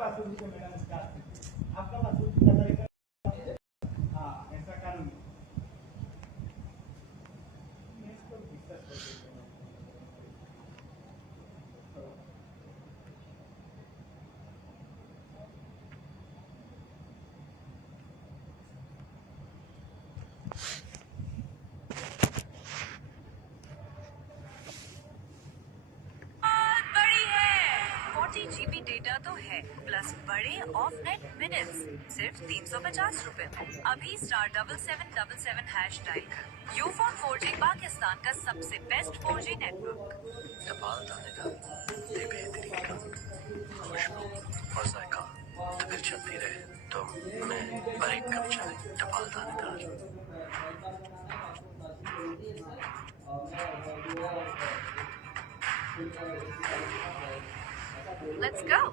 पासून मैदान स्टार्ट आपका पासून ऐसा कारण GB डेटा तो है, प्लस बड़े ऑफ नेट मिनट्स सिर्फ 350 रुपए में। अभी *7777# डायल कर। यूफोन 4G पाकिस्तान का सबसे बेस्ट 4G नेटवर्क। टपाल दानेदार, बेहतरी का खुशबू और जायका तो फिर चलती रहे तो मैं पर एक कप चाय टपाल दानेदार। Let's go.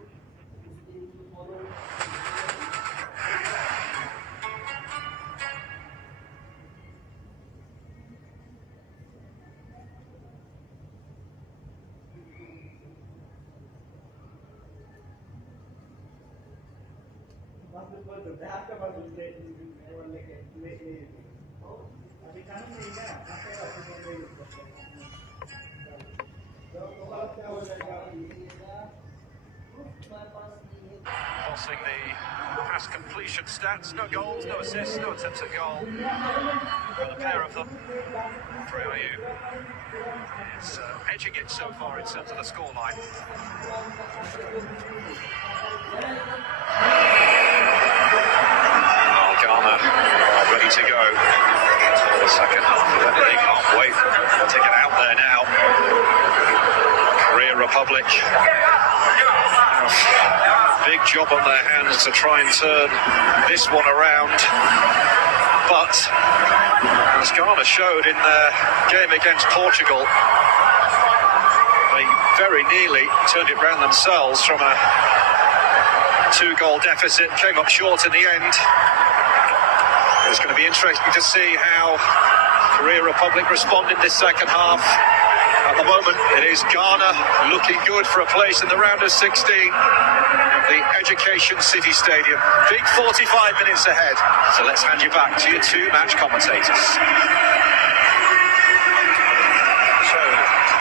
Bossing the pass completion stats, no goals, no assists, no attempts at goal for the pair of them. Freyayu is edging it so far in terms of the scoreline. Ghana are ready to go for the second half of it. They can't wait to get out there now. Korea Republic. Big job on their hands to try and turn this one around. But as Ghana showed in their game against Portugal, they very nearly turned it round themselves from a 2-goal deficit, came up short in the end. It's going to be interesting to see how Korea Republic respond in this second half. At the moment, it is Ghana looking good for a place in the round of 16 at the Education City Stadium. Big 45 minutes ahead. So let's hand you back to your two match commentators. So,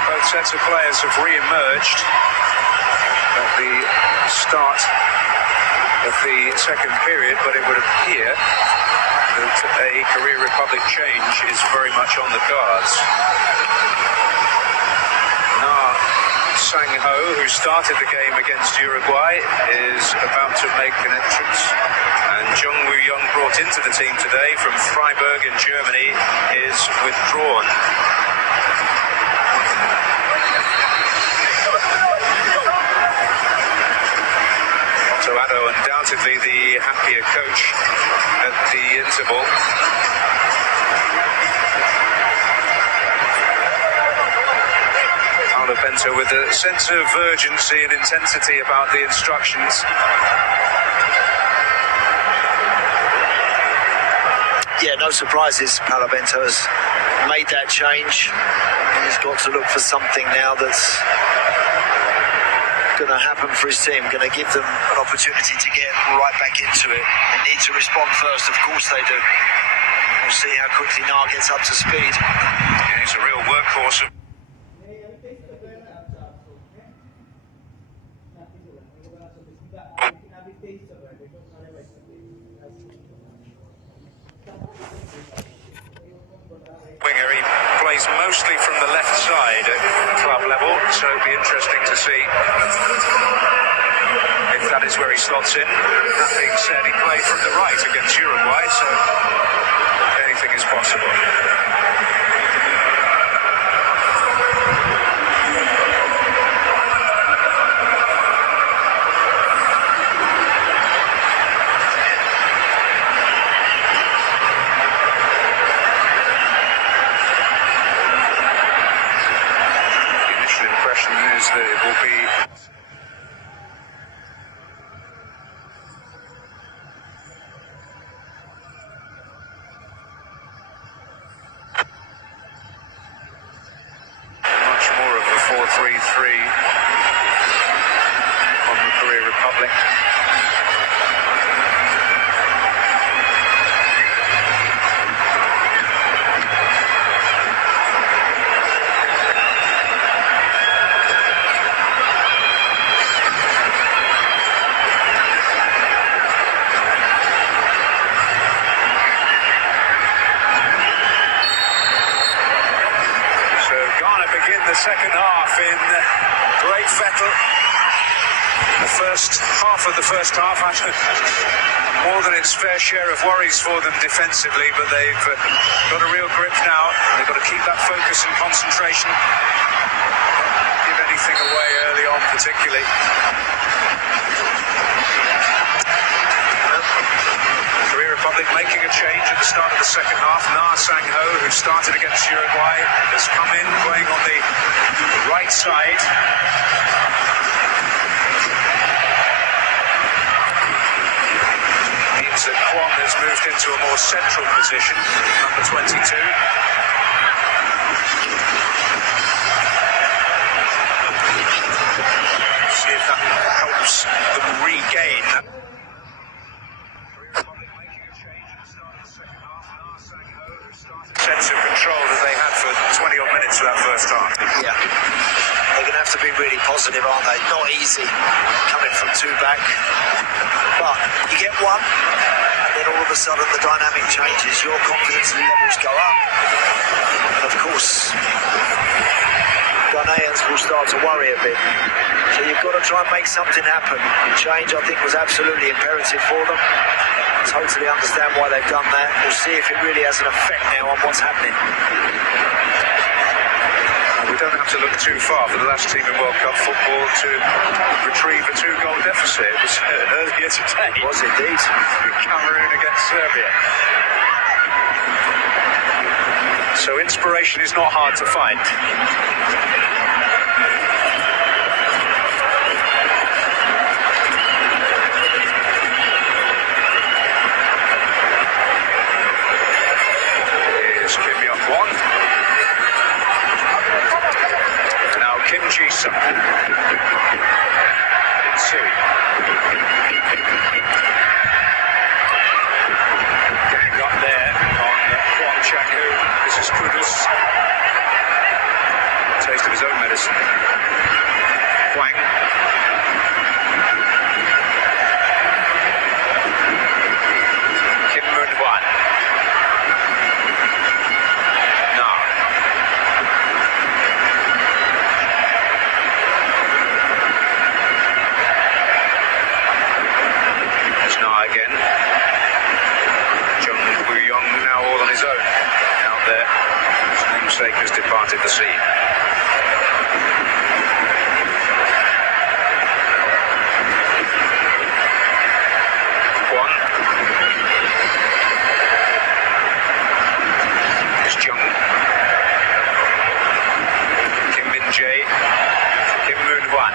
both sets of players have re-emerged at the start of the second period, but it would appear that a Korea Republic change is very much on the cards. Na Sang-ho, who started the game against Uruguay, is about to make an entrance. And Jung Woo-young, brought into the team today from Freiburg in Germany, is withdrawn. Otto Addo, undoubtedly the happier coach at the interval. Paulo Bento with a sense of urgency and intensity about the instructions. Yeah, no surprises. Paulo Bento has made that change. He's got to look for something now that's going to happen for his team, going to give them an opportunity to get right back into it. They need to respond first, of course they do. We'll see how quickly Na gets up to speed. Yeah, he's a real workhorse. Winger, he plays mostly from the left side at club level, so it'll be interesting to see if that is where he slots in. That being said, he played from the right against Uruguay, so anything is possible. That it will be much more of a 4-3-3 on the Korea Republic. first half of the first half had more than its fair share of worries for them defensively, but they've got a real grip now. They've got to keep that focus and concentration. Not give anything away early on, particularly. Korea Republic making a change at the start of the second half. Na Sang-ho, who started against Uruguay, has come in playing on the right side. Means that Kwon has moved into a more central position, number 22. See if that helps them regain that. Sense of control that they had for 20 odd minutes of that first half. Yeah. They're going to have to be really positive, aren't they? Not easy coming from two back. But you get one, and then all of a sudden the dynamic changes. Your confidence levels go up. And of course, Ghanaians will start to worry a bit. So you've got to try and make something happen. Change, I think, was absolutely imperative for them. Totally understand why they've done that. We'll see if it really has an effect now on what's happening. We don't have to look too far for the last team in World Cup football to retrieve a 2-goal deficit. It was earlier today. It was indeed. Cameroon against Serbia. So inspiration is not hard to find. Kim Ji-sung. Insui. Getting up there on Kwon Chak-hoo. This is Kudus. Taste of his own medicine. Hwang. Kim Moon-hwan. Has departed the scene. Kwon. It's Jung. Kim Min-jae. Kim Moon-hwan.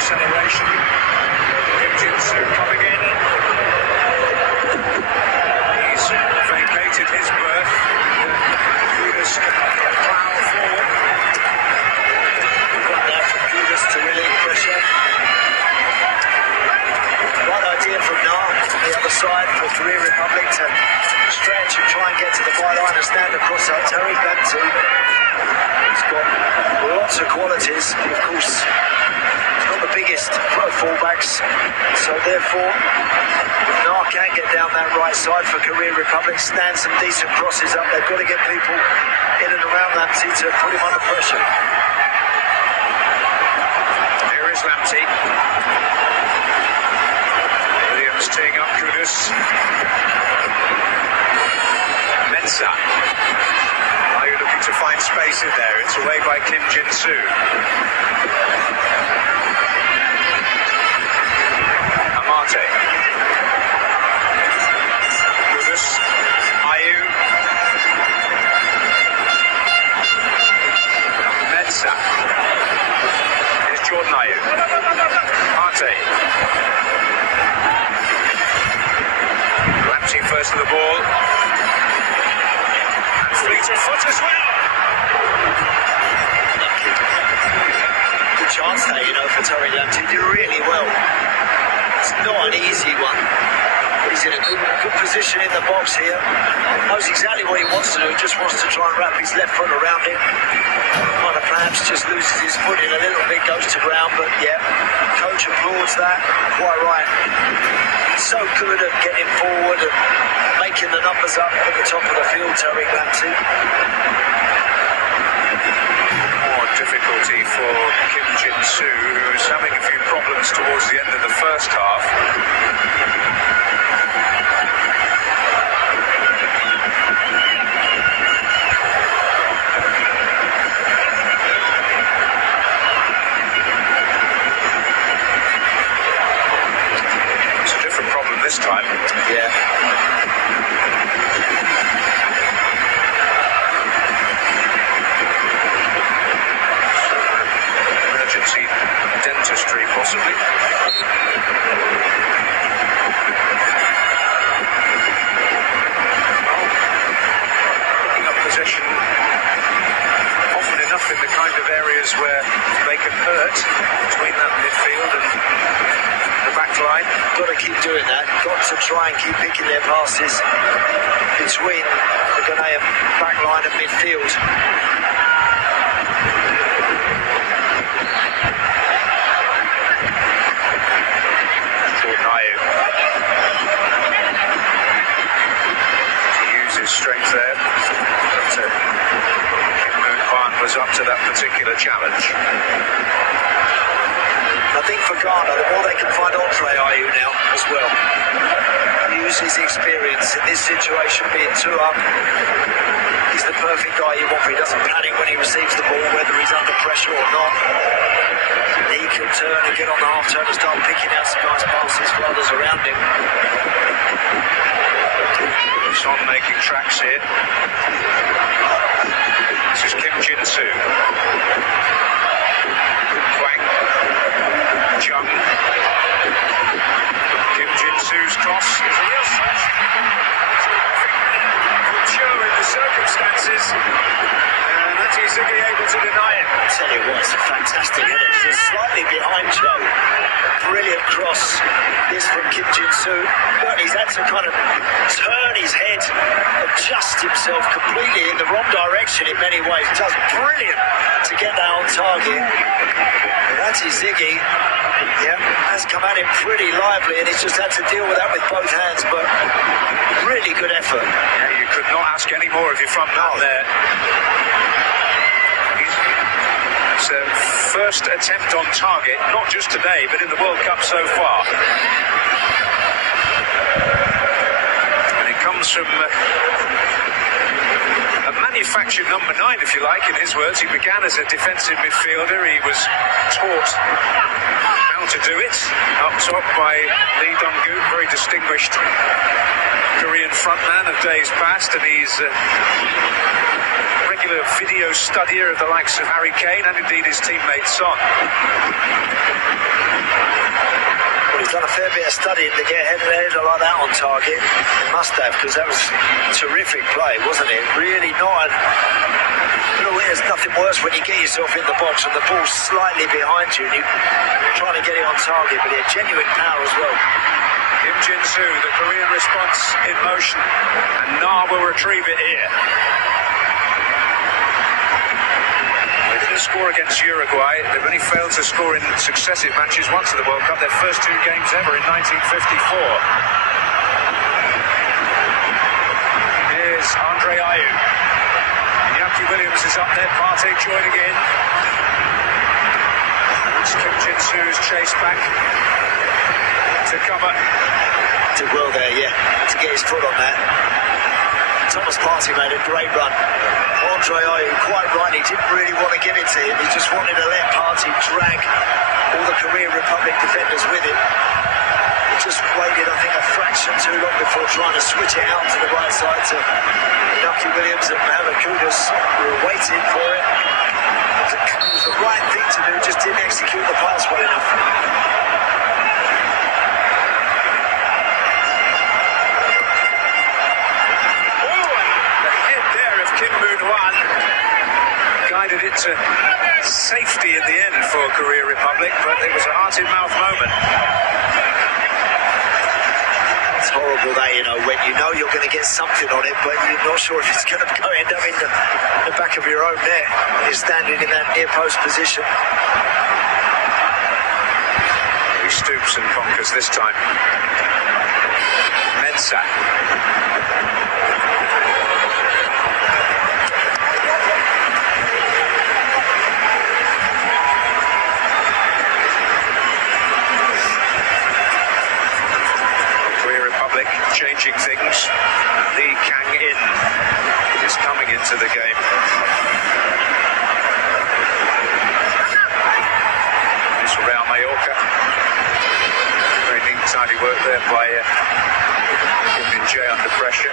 Acceleration. Kim Jin-soo coming in. He's vacated his berth. Kudus plough forward. Got there from Kudus to relieve pressure. Right idea from Na on the other side for Korea Republic to stretch and try and get to the byline and stand across our Tariq Lamptey. He's got lots of qualities, of course. The biggest pro fullbacks, so therefore if Na can get down that right side for Korea Republic, stand some decent crosses up, they've got to get people in and around Lamptey to put him under pressure. Here is Lamptey. Williams teeing up Kudus. Mensah. Are you looking to find space in there? It's away by Kim Jin-soo. Kudus, Ayew, Mensah. Here's Jordan Ayew. Arte. Lamptey first to the ball. And fleet of foot as well. Good chance there, for Tariq Lamptey. Did really well. It's not an easy one. He's in a good position in the box here. Knows exactly what he wants to do. Just wants to try and wrap his left foot around him. Trying to plan perhaps just loses his footing a little bit, goes to ground, but yeah, coach applauds that, quite right. So good at getting forward and making the numbers up at the top of the field, Tariq Lamptey. More difficulty for Kim Jin-soo, who's having a few problems towards the end of the first half. This time. Yeah. Emergency dentistry, possibly. Picking up possession often enough in the kind of areas where they can hurt between that midfield and the back line. Got to keep doing that. Got to try and keep picking their passes between the Ghanaian back line and midfield. Jordan Ayew to use his strength there. But Kim Moon-Hwan was up to that particular challenge. I think for Ghana, the more they can find Andre Ayew now as well. Use his experience in this situation, being 2 up. He's the perfect guy you want for. He doesn't panic when he receives the ball, whether he's under pressure or not. He can turn and get on the half turn and start picking out some nice passes for others around him. Son making tracks here. This is Kim Jin-soo. Kwang. Chung. Kim Jin-soo's cross is a real threat. Good show in the circumstances. And Ati Ziggy able to deny it. I tell you what, it's a fantastic header. Just slightly behind Joe. Brilliant cross. This from Kim Jin-soo. But he's had to kind of turn his head, adjust himself completely in the wrong direction in many ways. Just brilliant to get that on target. Ati Ziggy, yeah, has come at him pretty lively, and he's just had to deal with that with both hands. But really good effort. Yeah, you could not ask any more of your front man there. It's a first attempt on target, not just today, but in the World Cup so far. And it comes from a manufactured number 9, if you like, in his words. He began as a defensive midfielder. He was taught how to do it up top by Lee Dong-gook, very distinguished Korean frontman of days past, and he's regular video studier of the likes of Harry Kane and indeed his teammate Son. Well, he's done a fair bit of studying to get a header like that on target. He must have, because that was terrific play, wasn't it? Really not. There's nothing worse when you get yourself in the box and the ball's slightly behind you and you're trying to get it on target, but he had genuine power as well. Kim Jin-soo, the Korean response in motion, and Na will retrieve it here. They didn't score against Uruguay. They've only failed to score in successive matches once in the World Cup, their first 2 games ever in 1954. Here's Andre Ayew. Iñaki Williams is up there, Partey joining in. It's Kim Jin-soo's chase back to cover. Did well there, yeah, to get his foot on that. Thomas Partey made a great run. Andre Ayew, quite right, he didn't really want to give it to him. He just wanted to let Partey drag all the Korean Republic defenders with him. He just waited, I think, a fraction too long before trying to switch it out to the right side to Iñaki Williams and Mohamed Kudus, who were waiting for it. It was the right thing to do, just didn't execute the pass well enough. Kim Moon-Hwan guided it to safety in the end for Korea Republic, but it was a heart-in-mouth moment. It's horrible that, when you know you're going to get something on it, but you're not sure if it's going to end up in the back of your own net when you're standing in that near post position. He stoops and conquers this time. Mensah. Changing things. Lee Kang-in is coming into the game. It's Real Mallorca. Very neat, tidy work there by Kim Min-jae under pressure.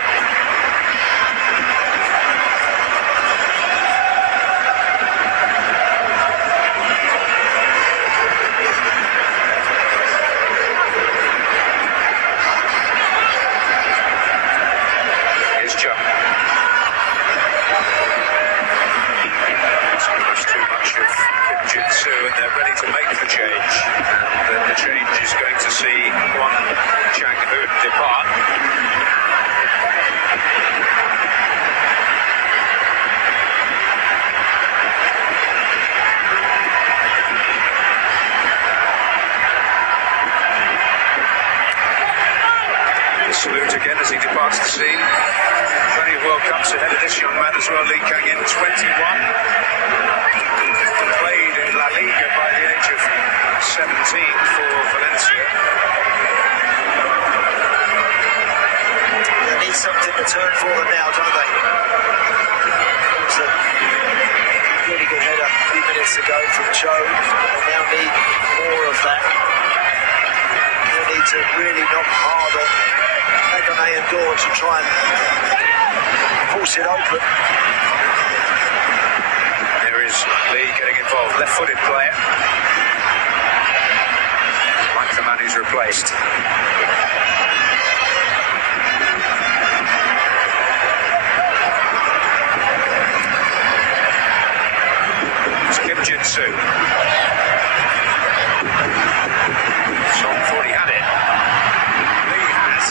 And they're ready to make the change. And the change is going to see Kwon Chang-hoon depart. The salute again as he departs the scene. Plenty of World Cups ahead of this young man as well, Lee Kang-in, 21. La Liga by the age of 17 for Valencia. They need something to turn for them now, don't they? It was a really good header a few minutes ago from Cho. They now need more of that. They need to really knock hard on Kagame and Dor to try and force it open. Lee getting involved, left-footed player. Like the man who's replaced. It's Kim Jin-soo. Song thought he had it. Lee has.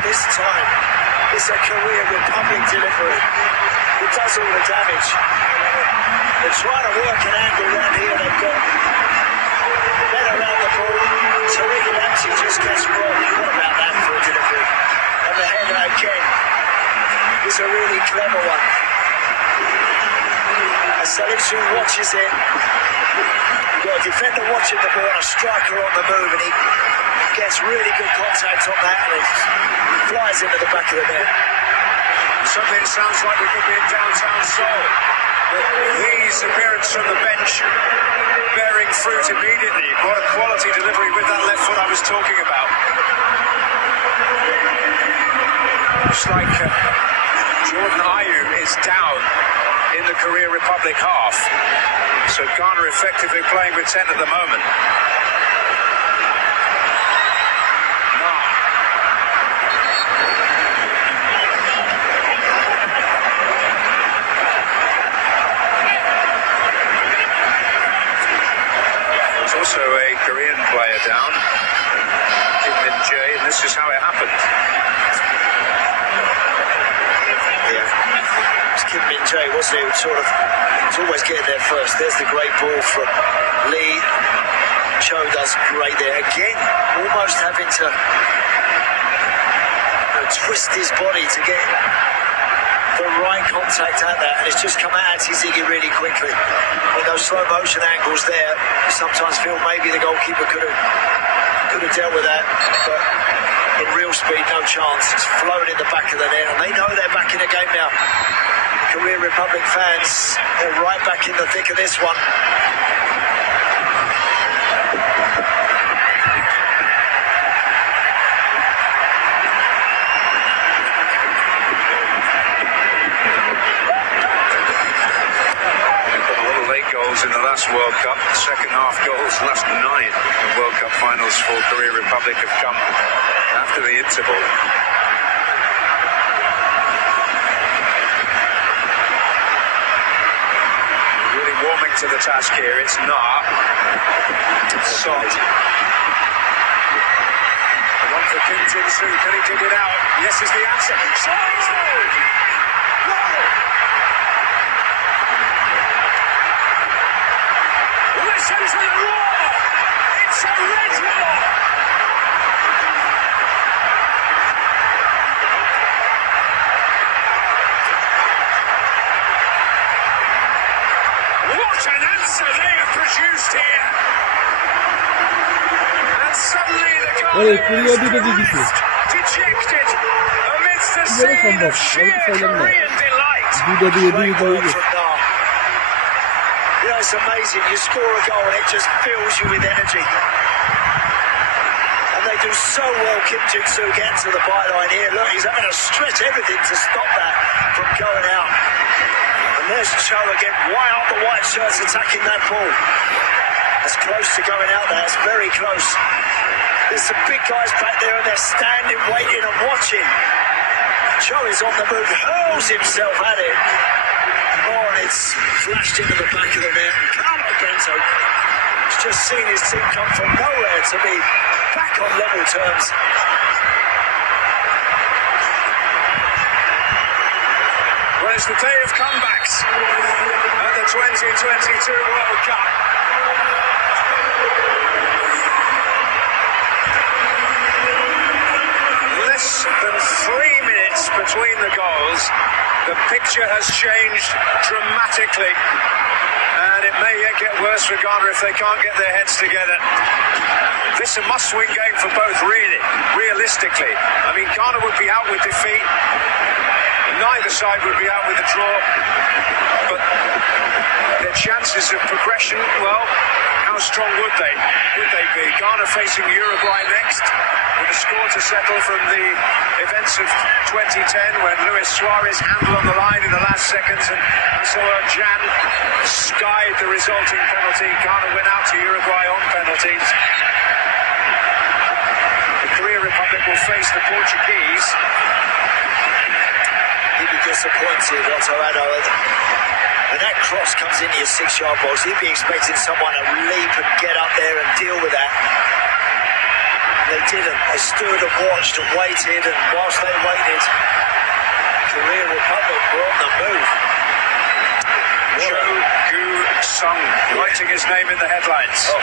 This time, it's a Korea Republic delivery. It does all the damage. They're trying to work an angle around here. They've got men around the ball. Tariq Lamptey just gets wrong. What about that for a delivery? And the header again is a really clever one. As Salisu watches it, you've got a defender watching the ball, a striker on the move, and he gets really good contact on that, and it flies into the back of the net. Suddenly it sounds like we could be in downtown Seoul. Lee's appearance from the bench bearing fruit immediately. What a quality delivery with that left foot I was talking about. Looks like Jordan Ayew is down in the Korea Republic half. So Ghana effectively playing with 10 at the moment. Also a Korean player down, Kim Min-jae, and this is how it happened. Yeah, it's Kim Min-jae, wasn't it? It's always getting there first. There's the great ball from Lee. Cho does great there. Again, almost having to twist his body to get the right contact at that, and it's just come out at Ziggy really quickly. In those slow motion angles there, you sometimes feel maybe the goalkeeper could have dealt with that, but in real speed, no chance. It's flown in the back of the net, and they know they're back in the game now. The Korea Republic fans, they're right back in the thick of this one. In the last last World Cup. Second half goals, last 9 World Cup finals for Korea Republic have come after the interval. Really warming to the task here. It's Na. Salt. One for Kim Jin-soo. Can he dig it out? Yes is the answer. Listen to the roar! It's a red roar! What an answer they have produced here! And suddenly the Evet, Koreans buraya bir de bilgisi. dejected amidst the Güzel scene comeback. of sheer Harika söylemler. Korean delight. Bir de bir Great work de from Dar. You know, it's amazing. You score a goal and it just fills you with energy. And they do so well. Kim Jin-soo getting to the byline here. Look, he's having to stretch everything to stop that from going out. And there's Cho again. Why aren't the white shirts attacking that ball? That's close to going out there. It's very close. There's some big guys back there and they're standing, waiting and watching. Cho is on the move, hurls himself at it. Oh, and it's flashed into the back of the net. And Carlo Bento has just seen his team come from nowhere to be back on level terms. Well, it's the day of comebacks at the 2022 World Cup. Less than 3 minutes between the goals. The picture has changed dramatically. And it may yet get worse for Ghana if they can't get their heads together. This is a must-win game for both, really, realistically. I mean, Ghana would be out with defeat. Neither side would be out with a draw. But their chances of progression, well, how strong would they be? Ghana facing Uruguay next, with a score to settle from the events of 2010 when Luis Suarez handled on the line in the last seconds and Asamoah Gyan skied the resulting penalty. Ghana went out to Uruguay on penalties. The Korea Republic will face the Portuguese. He'd be disappointed, Otto Addo. When that cross comes into your 6-yard box, he'd be expecting someone to leap and get up there and deal with that. They didn't. They stood and watched and waited, and whilst they waited, Korea Republic were on the move. Cho Gu-sung, writing his name in the headlines. Oh.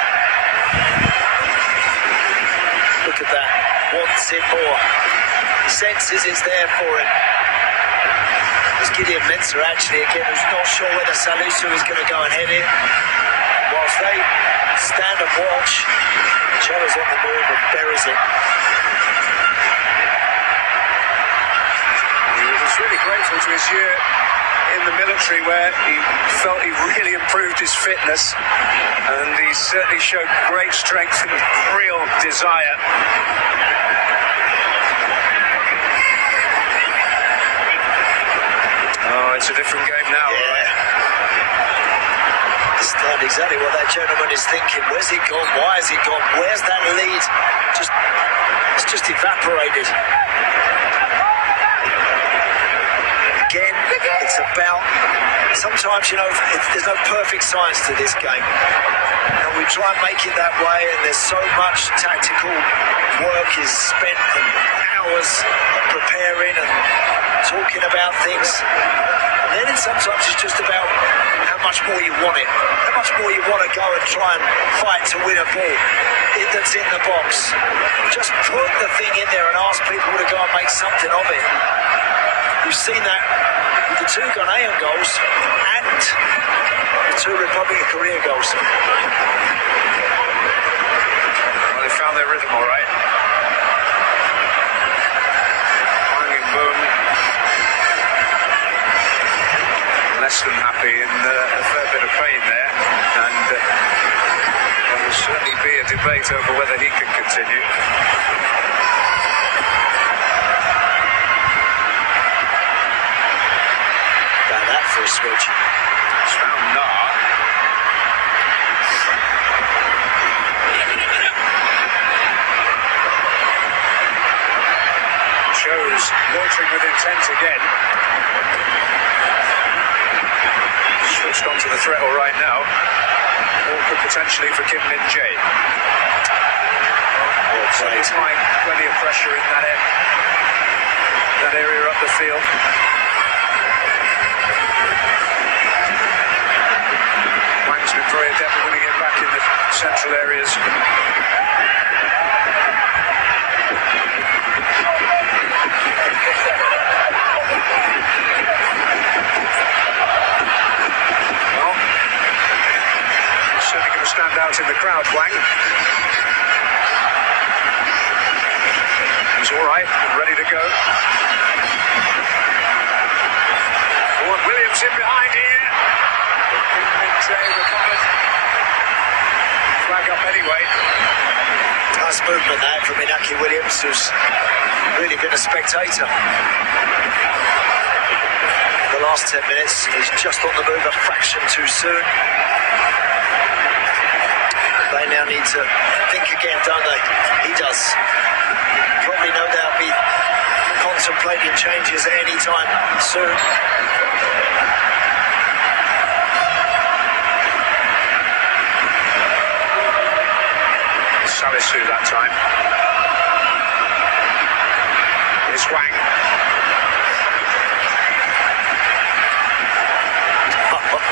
Look at that. Wants it more. He senses it's there for him. It's Gideon Mensah actually again, who's not sure whether Salisu is going to go and head in. Whilst they stand and watch, Chella's on the move and buries it. He was really grateful to his year in the military where he felt he really improved his fitness, and he certainly showed great strength and real desire. Oh, it's a different game now, right? Understand exactly what that gentleman is thinking. Where's he gone? Why has he gone? Where's that lead? It's just evaporated. Again, it's about, sometimes, you know, there's no perfect science to this game. And we try and make it that way, and there's so much tactical work is spent and hours preparing and talking about things. And then sometimes it's just about how much more you want it, how much more you want to go and try and fight to win a ball that's in the box. Just put the thing in there and ask people to go and make something of it. We've seen that with the 2 Ghanaian goals and the 2 Republic of Korea goals. Well, they found their rhythm all right. Boom. Less than happy and a fair bit of pain there, and there will certainly be a debate over whether he can continue. About that for a switch. It's found Na. loitering with intent again. Switched on to the threat all right now. Or could potentially for Kim Min Jae. Applying plenty of pressure in that area up the field. Wang's been very adept at winning it back in the central areas. Well, certainly going to stand out in the crowd, Wang. He's all right and ready to go. Ward Williams in behind here. Kim Min Jae recovered. Flag up anyway. Nice movement there from Inaki Williams, who's really been a spectator. The last 10 minutes, he's just on the move a fraction too soon. They now need to think again, don't they? He does. Probably no doubt be contemplating changes at any time soon. Salisu that time. Here's Wang.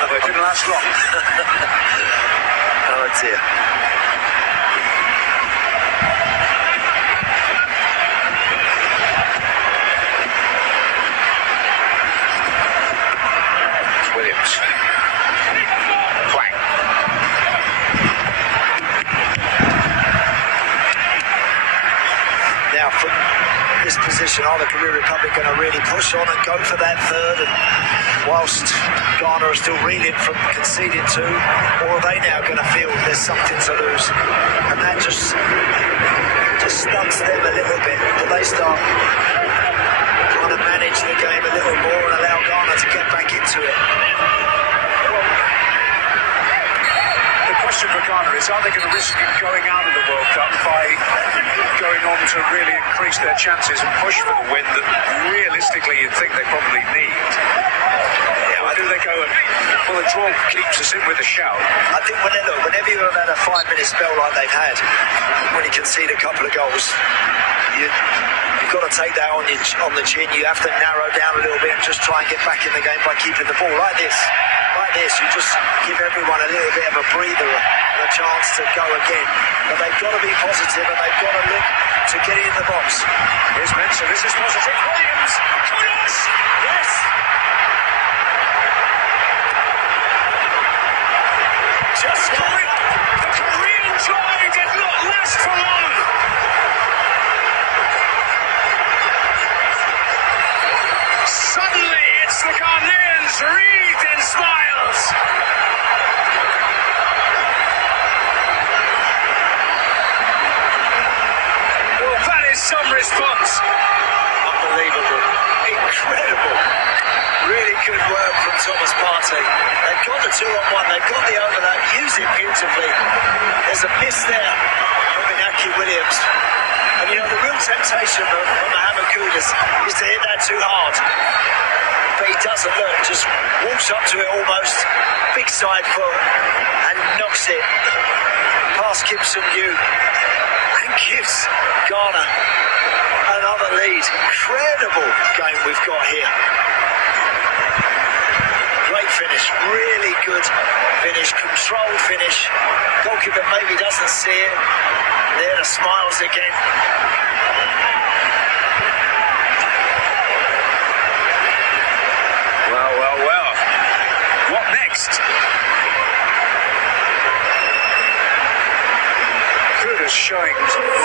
It didn't last long. Oh dear. Williams. Wang. Now from this position, are the Korea Republic going to really push on and go for that third? And whilst Ghana are still reeling from conceding two, or are they now going to feel there's something to lose? And that just stunts them a little bit. Do they start trying to manage the game a little more and allow Ghana to get back into it? The question for Ghana is, are they going to risk going out of the World Cup by going on to really increase their chances and push for the win that realistically you'd think they probably need? Or do they go and, well, the draw keeps us in with a shout? I think whenever you've had a 5-minute spell like they've had, when you concede a couple of goals, you've got to take that on the chin. You have to narrow down a little bit and just try and get back in the game by keeping the ball like this. You just give everyone a little bit of a breather and a chance to go again. But they've got to be positive and they've got to look to get in the box. Here's Mensah, this is positive. Williams, Kudos! Yes! Just The Korean joy did not last for long. Suddenly, it's the Ghanaians wreathed in smiles. Well, that is some response. Unbelievable. Incredible. Really good work from Thomas Partey. They've got the 2-on-1, they've got the overlap, use it beautifully. There's a miss there from Inaki Williams. And you know, the real temptation of Mohamed Kudus is to hit that too hard. But he doesn't look, just walks up to it almost, big side foot, and knocks it past Kim Sung-yu and gives Ghana another lead. Incredible game we've got here. Great finish, really good finish, controlled finish. Goalkeeper maybe doesn't see it. There the smiles again. Well. What next? Kudus showing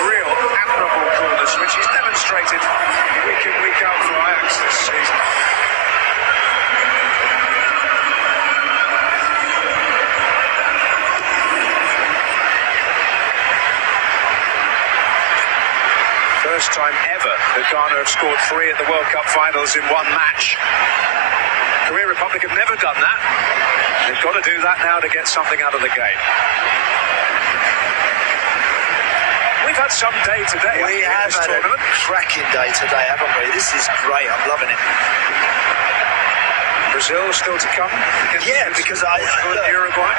real admirable coolness, which he's demonstrated week in, week out for Ajax this season. First time ever that Ghana have scored 3 at the World Cup finals in one match. Korea Republic have never done that. They've got to do that now to get something out of the game. We've had had some day today. We have had a cracking day today, haven't we? This is great. I'm loving it. Brazil still to come. Yeah, because Uruguay.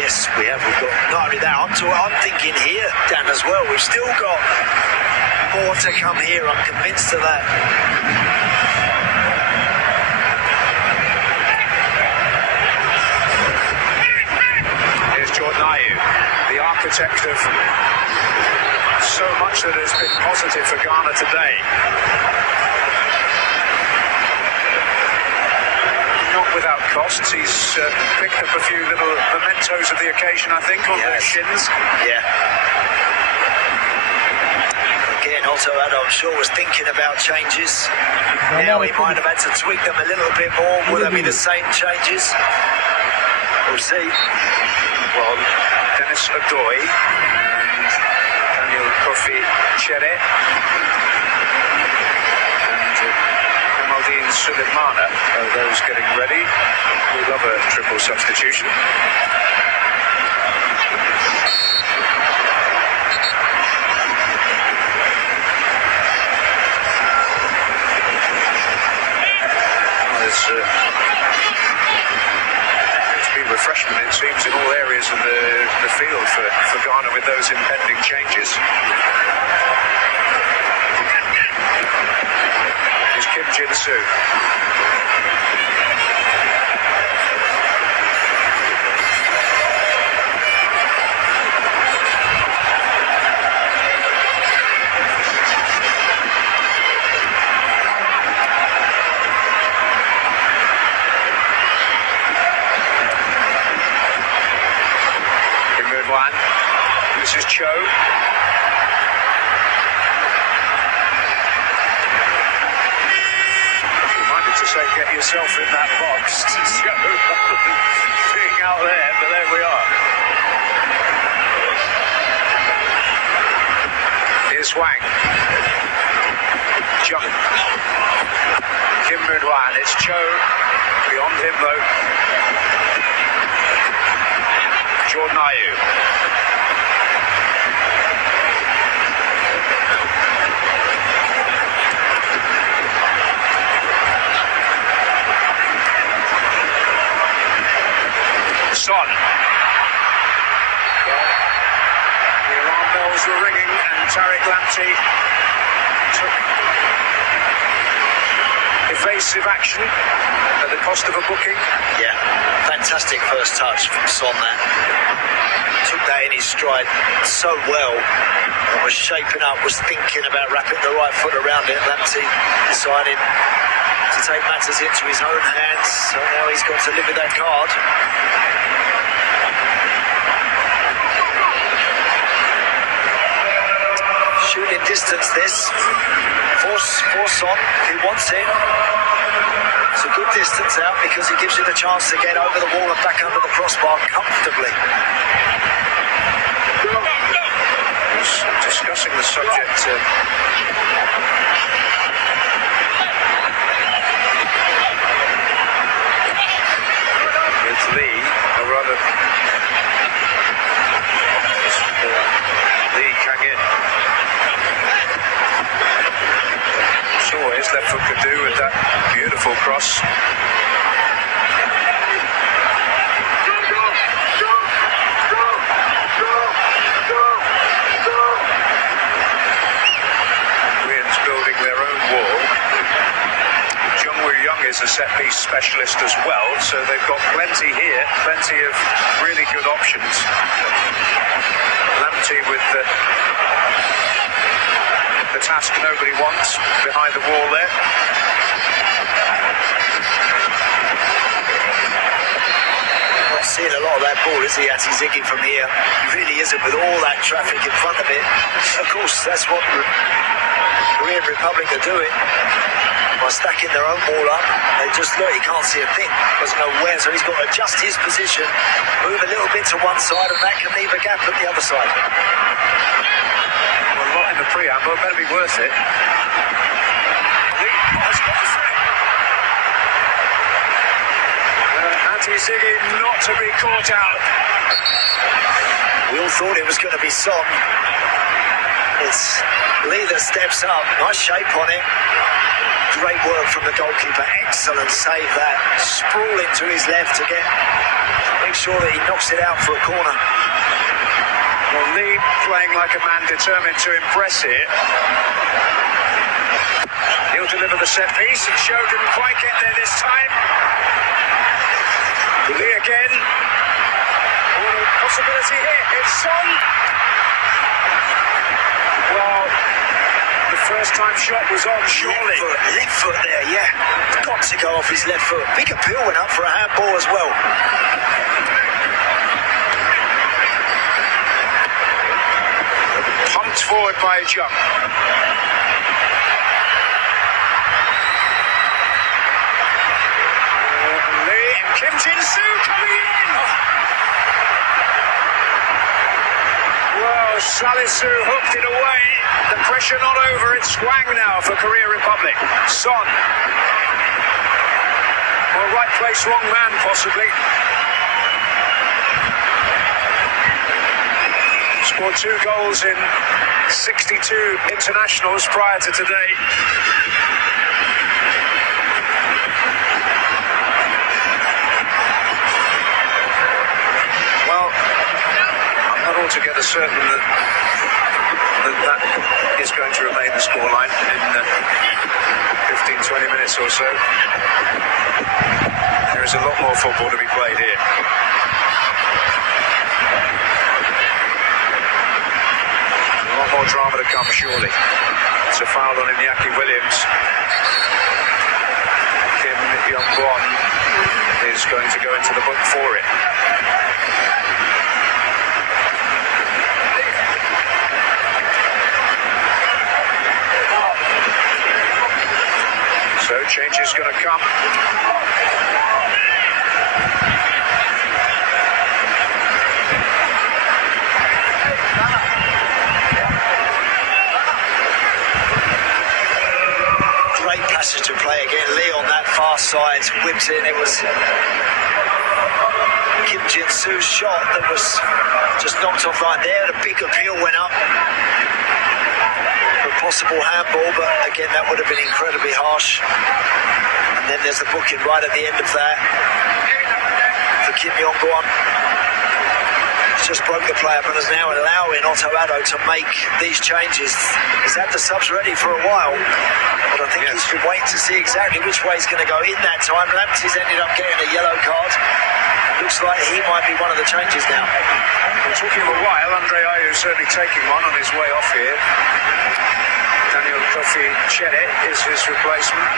Yes, we have. We've got not only that. I'm thinking here, Dan, as well. We've still got more to come here. I'm convinced of that. Here's Jordan Ayew, the architect of so much that has been positive for Ghana today. Not without costs. He's picked up a few little mementos of the occasion, I think, on their shins. Yeah. Again, Otto Addo, I'm sure, was thinking about changes. Now he might have had to tweak them a little bit more. Will they be the same changes? We'll see. Well, Dennis Odoi and Daniel Kofi Chere and Kamaldeen Sulemana are those getting ready. We love a triple substitution. It's been refreshment, it seems, in all areas of the field for Ghana with those impending changes. Here's Kim Jin-soo. This is Cho. Reminded to say, get yourself in that box. Cho being out there, but there we are. Here's Wang. Jung. Kim Moon-hwan. It's Cho. Beyond him, though. Jordan Ayew. Son. Well, the alarm bells were ringing and Tariq Lamptey took evasive action at the cost of a booking. Yeah, fantastic first touch from Son there. Took that in his stride so well and was shaping up, was thinking about wrapping the right foot around it. Lamptey decided to take matters into his own hands, so now he's got to live with that card. Shooting distance this. For Son, if he wants it. It's a good distance out because it gives you the chance to get over the wall and back under the crossbar comfortably. I was discussing the subject with Lee, or rather Lee Kang-in. Saw his left foot could do with that beautiful cross. Koreans building their own wall. Jung-woo Young is a set-piece specialist as well, so they've got plenty here, plenty of really good options. Lamptey with the task nobody wants behind the wall there. Not seeing a lot of that ball, is he, Ati Ziggy, from here? He really isn't, with all that traffic in front of it. Of course, that's what the Korean Republic are doing. By stacking their own wall up, they just look, he can't see a thing, doesn't know where, so he's got to adjust his position, move a little bit to one side, and that can leave a gap at the other side. Well, a lot in the preamble, it better be worth it. Ati Ziggy not to be caught out. We all thought it was going to be Son. It's Lee that steps up. Nice shape on it. Great work from the goalkeeper. Excellent save that. Sprawling to his left to make sure that he knocks it out for a corner. Well, Lee playing like a man determined to impress here. He'll deliver the set piece, and Show didn't quite get there this time. Lee again. Possibility here. It's Son. Well, the first time shot was on, surely. Left foot there, yeah. Got to go off his left foot. Big appeal went up for a handball as well. Pumped forward by Jung. Lee and Kim Jin-soo coming in. Well, Salisu hooked it away. The pressure not over. It's Hwang now for Korea Republic. Son. Well, right place, wrong man, possibly. Scored 2 goals in 62 internationals prior to today. Well, I'm not altogether certain that is going to remain the scoreline in 15-20 minutes or so. There is a lot more football to be played here. More drama to come, surely. It's a foul on Iñaki Williams. Kim Young-won is going to go into the book for it. So change is going to come. Passage to play again. Lee on that far side whips in. It was Kim Jin-soo's shot that was just knocked off right there. The big appeal went up for a possible handball, but again that would have been incredibly harsh. And then there's the booking right at the end of that for Kim Young-won. Just broke the play up and is now allowing Otto Addo to make these changes. He's had the subs ready for a while, but I think he's been waiting to see exactly which way he's going to go in that time. Lamptey's ended up getting a yellow card. Looks like he might be one of the changes now. It took him a while. Andre Ayew certainly taking one on his way off here. Daniel Kofi Chere is his replacement.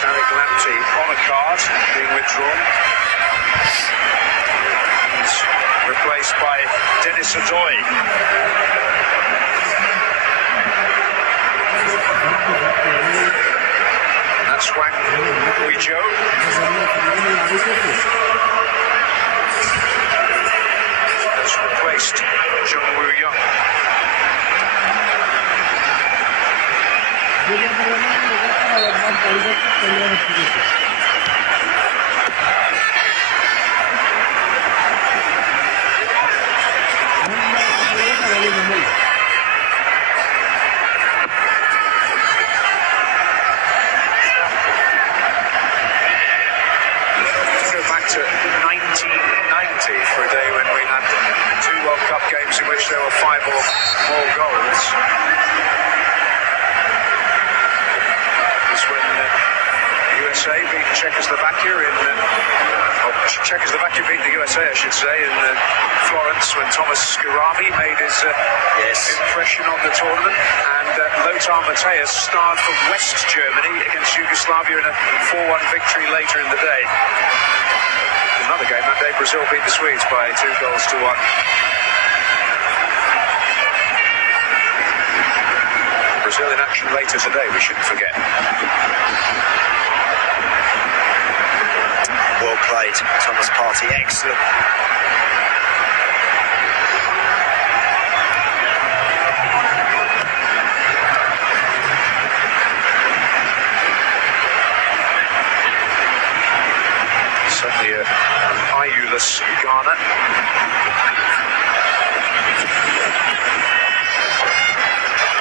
Tariq Lamptey on a card, being withdrawn. He's replaced by Dennis Adoy. That's Hwang Ui-jo. Has replaced Jung Woo-young. To 1990 for a day when we had 2 World Cup games in which there were 5 or more goals. It's when USA beat Czechoslovakia Czechoslovakia beat the USA, I should say, in Florence when Thomas Skarami made his impression on the tournament, and Lothar Matthäus starred for West Germany against Yugoslavia in a 4-1 victory later in the day. Another game that day, Brazil beat the Swedes by 2 goals to 1. Brazil in action later today, we shouldn't forget. Well played, Thomas Partey, excellent. Certainly an Ayew-less Ghana.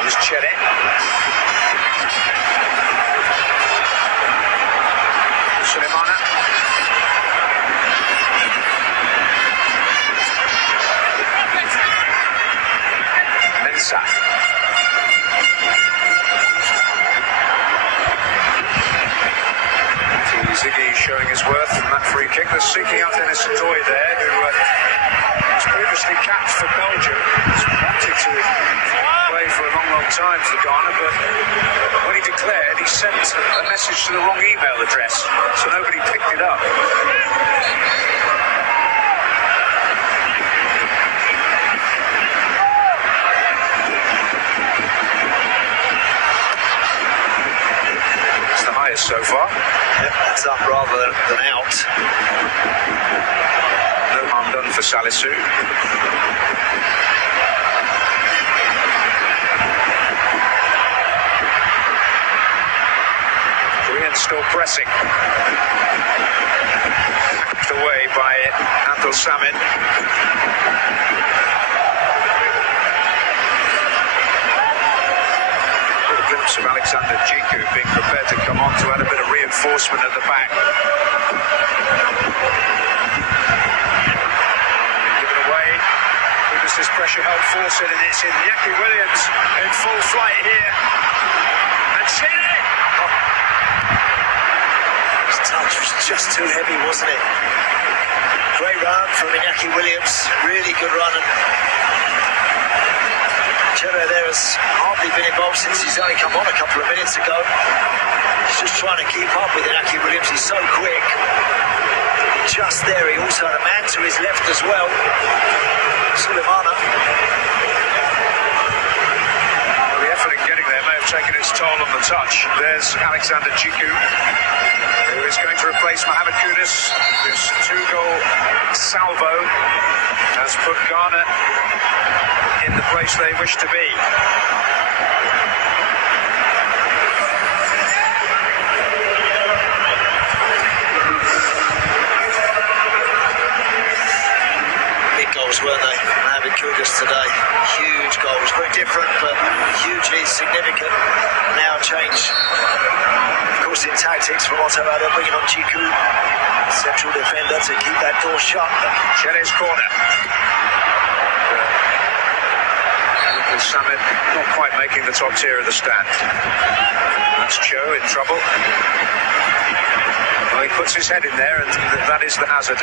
Here's Chede. Sulemana. Mensah. Ziggy showing his worth from that free kick. They're seeking out Dennis Adoy there, who was previously capped for Belgium. He's wanted to play for a long time for Ghana, but when he declared, he sent a message to the wrong email address, so nobody picked it up. It's the highest so far. Yep, that's up rather than out. No harm done for Salisu. Koreans still pressing. Hacked away by Abdul Samad. A glimpse of Alexander Djiku being prepared to come on to add a bit of reinforcement at the back. Given away. Who does this pressure help force it? And it's in Iñaki Williams in full flight here. And Chede! His touch was just too heavy, wasn't it? Great run from Iñaki Williams. Really good run. And Chede there has hardly been involved since he's only come on a couple of minutes ago. He's just trying to keep up with Iñaki Williams. He's so quick. Just there, he also had a man to his left as well. Sulemana. Well, the effort in getting there may have taken its toll on the touch. There's Alexander Djiku, who is going to replace Mohamed Kudus, whose two-goal salvo has put Ghana in the place they wish to be. Big goals, weren't they? Mohamed Kudus today. Huge goals. Very different, but hugely significant. Now a change, of course, in tactics from Otto Addo, bringing on Djiku, central defender, to keep that door shut. Chede's corner. Samad not quite making the top tier of the stand. That's Cho in trouble. Well, he puts his head in there, and that is the hazard.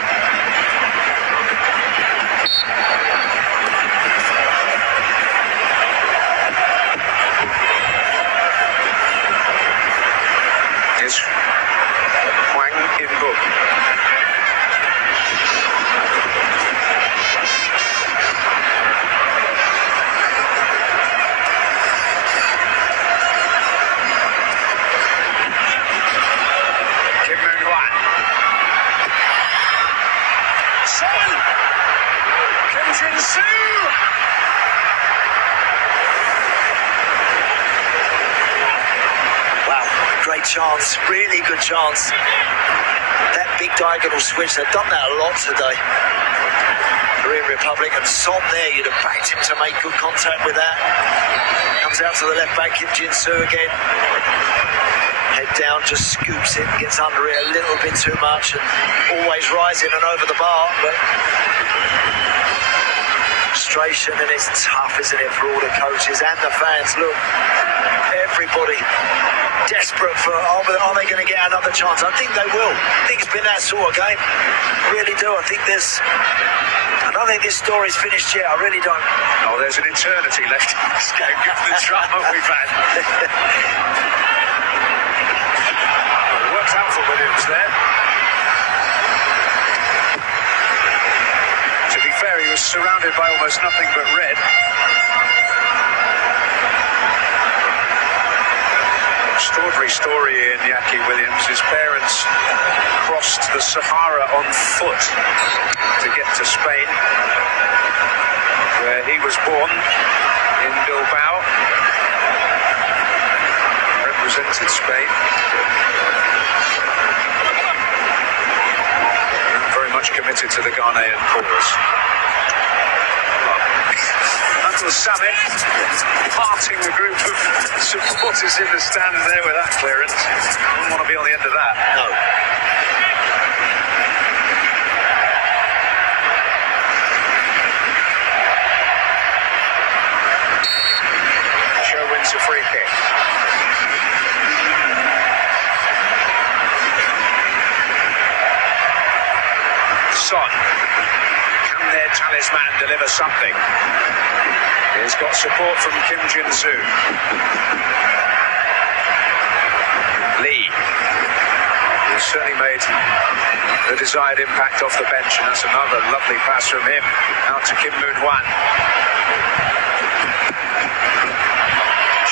Here's Hwang In-beom. Wow, great chance, really good chance. That big diagonal switch, they've done that a lot today. Korean Republic, and Son there, you'd have backed him to make good contact with that. Comes out to the left back, Kim Jin-soo again. Head down, just scoops it, gets under it a little bit too much, and always rising and over the bar, but frustration, and it's tough, isn't it, for all the coaches and the fans. Look, everybody desperate for, are they going to get another chance? I think they will. I think it's been that sort of game. I really do. I don't think this story's finished yet. I really don't. Oh, there's an eternity left in this game, given the drama we've had. Well, it worked out for Williams there. To be fair, he was surrounded by almost nothing but red. Extraordinary story in Iñaki Williams. His parents crossed the Sahara on foot to get to Spain, where he was born in Bilbao, represented Spain. And very much committed to the Ghanaian cause. Well, Abdul Samit parting the group of supporters in the stand there with that clearance. Wouldn't want to be on the end of that. No. Cho wins a free kick. Son. Can their talisman deliver something? He's got support from Kim Jin-soo. Lee. He's certainly made the desired impact off the bench, and that's another lovely pass from him out to Kim Moon-hwan.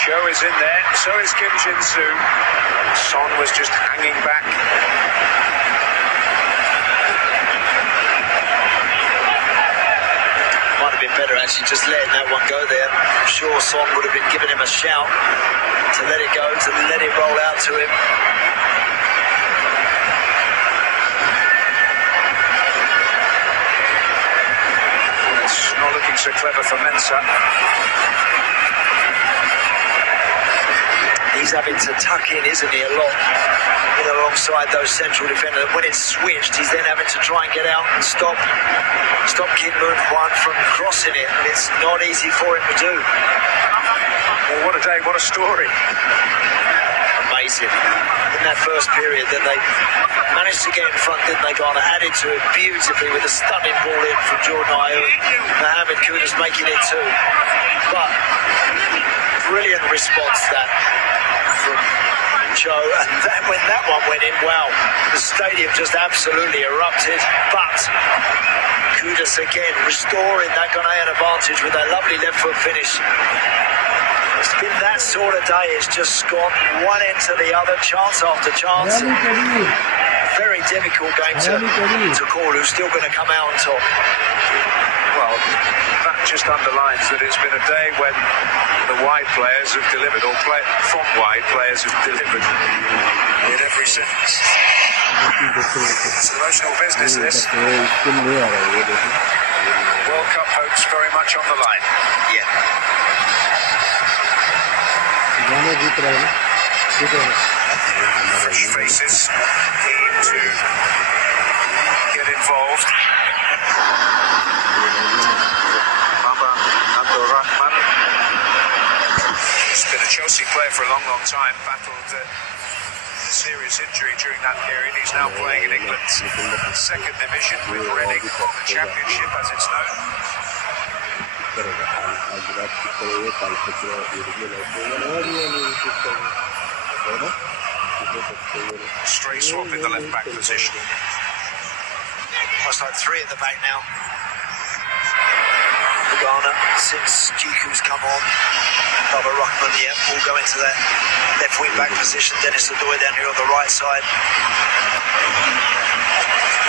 Cho is in there, so is Kim Jin-soo. Son was just hanging back. Might have been better actually just letting that one go there. I'm sure Son would have been giving him a shout to let it go, to let it roll out to him. It's not looking so clever for Mensah. He's having to tuck in, isn't he, a lot, in alongside those central defenders. When it's switched, he's then having to try and get out and stop Kim Moon-hwan from crossing it, and it's not easy for him to do. Well, what a day, what a story. Amazing. In that first period, then they managed to get in front, didn't they, Ghana? Added to it beautifully with a stunning ball in from Jordan Ayew. Mohamed Kudus making it too. But brilliant response that from Cho, and then when that one went in, wow, the stadium just absolutely erupted. But Kudus again restoring that Ghanaian advantage with that lovely left foot finish. It's been that sort of day. It's just gone one end to the other, chance after chance. Very difficult game to call. Who's still going to come out on top? Well, that just underlines that it's been a day when the wide players have delivered, or from wide players have delivered in every sense. It's emotional business, this. World Cup hopes very much on the line. Yeah. Fresh faces keen to get involved. Mama Abdul Rahman. He's been a Chelsea player for a long, long time. Battled a serious injury during that period. He's now playing in England's second division with Reading, the Championship as it's known. Stray swap in the left back position. Almost like three at the back now. Ghana, since Jiku's come on. Baba Ruckman, will go into that left wing back position. Dennis Adoy down here on the right side.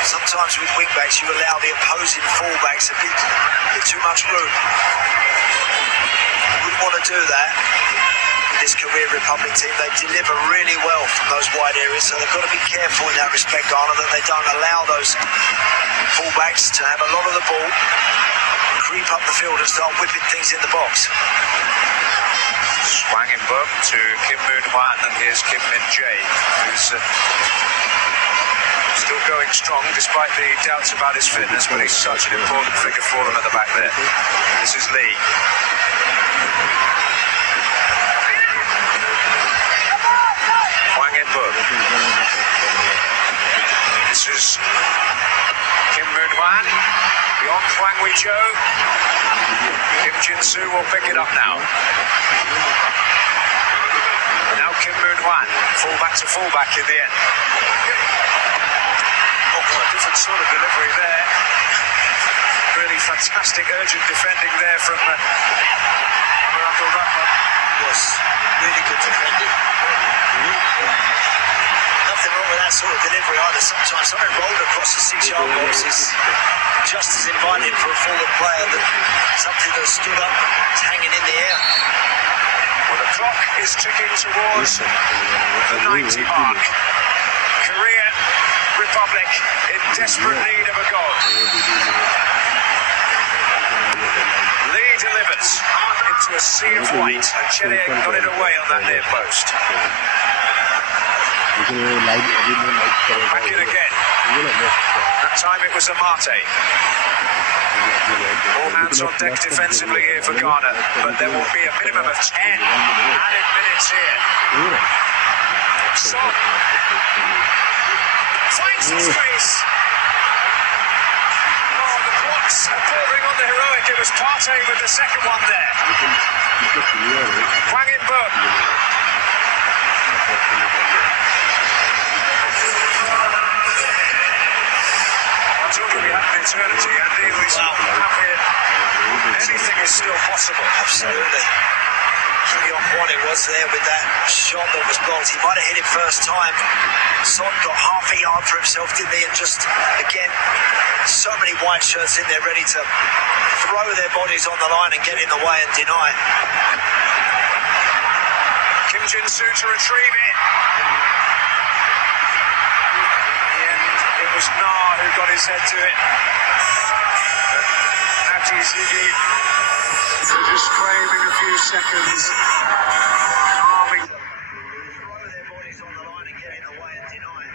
Sometimes with wing backs, you allow the opposing fullbacks a bit too much room. You wouldn't want to do that. This Korea Republic team, they deliver really well from those wide areas, so they've got to be careful in that respect, Ghana, that they don't allow those fullbacks to have a lot of the ball, creep up the field and start whipping things in the box. Swang in Bum to Kim Moon-hwan, and here's Kim Min-jae, who's still going strong despite the doubts about his fitness, but he's such an important figure for them at the back there. This is Lee. This is Kim Moon-hwan beyond Hwang Wee-cho. Kim Jin-soo will pick it up now. Now Kim Moon-hwan, fullback to fullback in the end. Oh, a different sort of delivery there. Really fantastic, urgent defending there from Abdul Rahman. Yes, really good defending. Nothing wrong with that sort of delivery either. Sometimes something rolled across the 6-yard box is just as inviting for a forward player than something that stood up, is hanging in the air. Well, the clock is ticking towards the 90 mark. Korea Republic in desperate need of a goal. Lee rivers into a sea of white, and Chile got it away on that near post. Back in again. That time it was Amate. All hands on deck defensively here for Ghana, but there will be a minimum of 10 added minutes here. Son finds the space. Oh, the blocks are bordering on the heroic. It was Partey with the second one there. Hwang In-beom. I told you we had an eternity, Andy. We still have here. Anything is still possible. Absolutely. Kim Yong-hwan it was there with that shot that was blocked. He might have hit it first time. Son got half a yard for himself, didn't he? And just, again, so many white shirts in there ready to throw their bodies on the line and get in the way and deny. Kim Jin-soo to retrieve it. In the end, it was Na who got his head to it. Nati Zigi just claiming a few seconds. Carving. Throw their bodies on the line and get in the way and deny.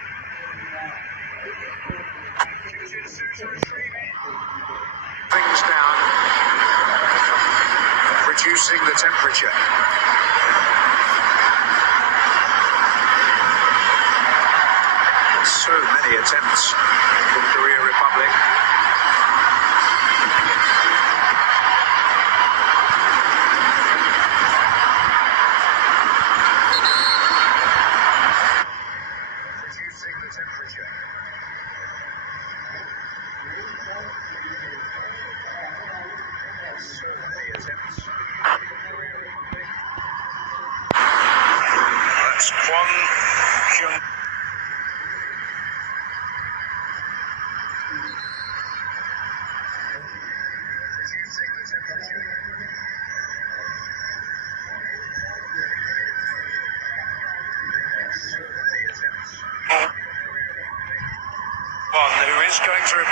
Kim Jin-soo to retrieve it. Things down. Reducing the temperature. So many attempts from Korea Republic. Reducing the temperature. So many attempts from Korea Republic. That's Kwon Kyung.